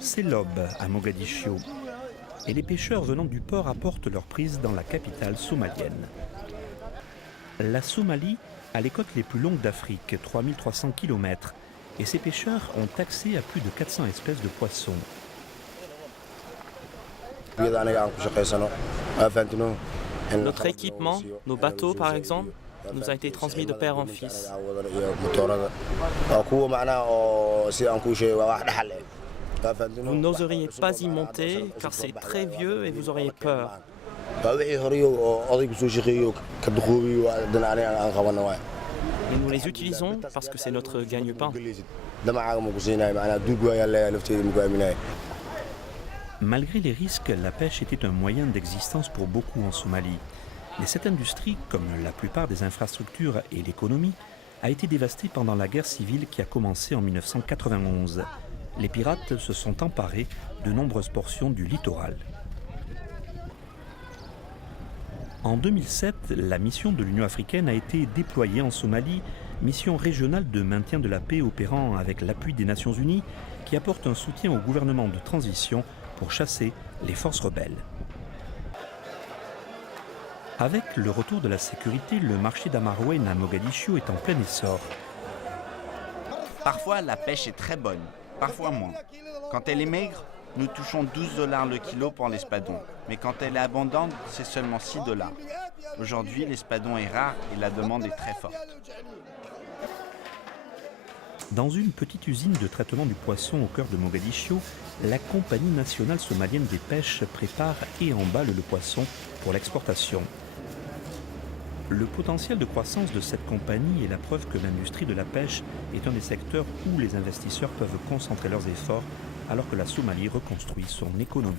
C'est l'aube à Mogadiscio et les pêcheurs venant du port apportent leur prise dans la capitale somalienne. La Somalie a les côtes les plus longues d'Afrique, 3300 km, et ses pêcheurs ont accès à plus de 400 espèces de poissons. Notre équipement, nos bateaux par exemple, nous a été transmis de père en fils. Vous n'oseriez pas y monter car c'est très vieux et vous auriez peur. Mais nous les utilisons parce que c'est notre gagne-pain. Malgré les risques, la pêche était un moyen d'existence pour beaucoup en Somalie. Mais cette industrie, comme la plupart des infrastructures et l'économie, a été dévastée pendant la guerre civile qui a commencé en 1991. Les pirates se sont emparés de nombreuses portions du littoral. En 2007, la mission de l'Union africaine a été déployée en Somalie, mission régionale de maintien de la paix opérant avec l'appui des Nations Unies, qui apporte un soutien au gouvernement de transition pour chasser les forces rebelles. Avec le retour de la sécurité, le marché d'Amarwen à Mogadiscio est en plein essor. Parfois, la pêche est très bonne, parfois moins. Quand elle est maigre, nous touchons 12 $ le kilo pour l'espadon. Mais quand elle est abondante, c'est seulement 6 $. Aujourd'hui, l'espadon est rare et la demande est très forte. Dans une petite usine de traitement du poisson au cœur de Mogadiscio, la Compagnie nationale somalienne des pêches prépare et emballe le poisson pour l'exportation. Le potentiel de croissance de cette compagnie est la preuve que l'industrie de la pêche est un des secteurs où les investisseurs peuvent concentrer leurs efforts alors que la Somalie reconstruit son économie.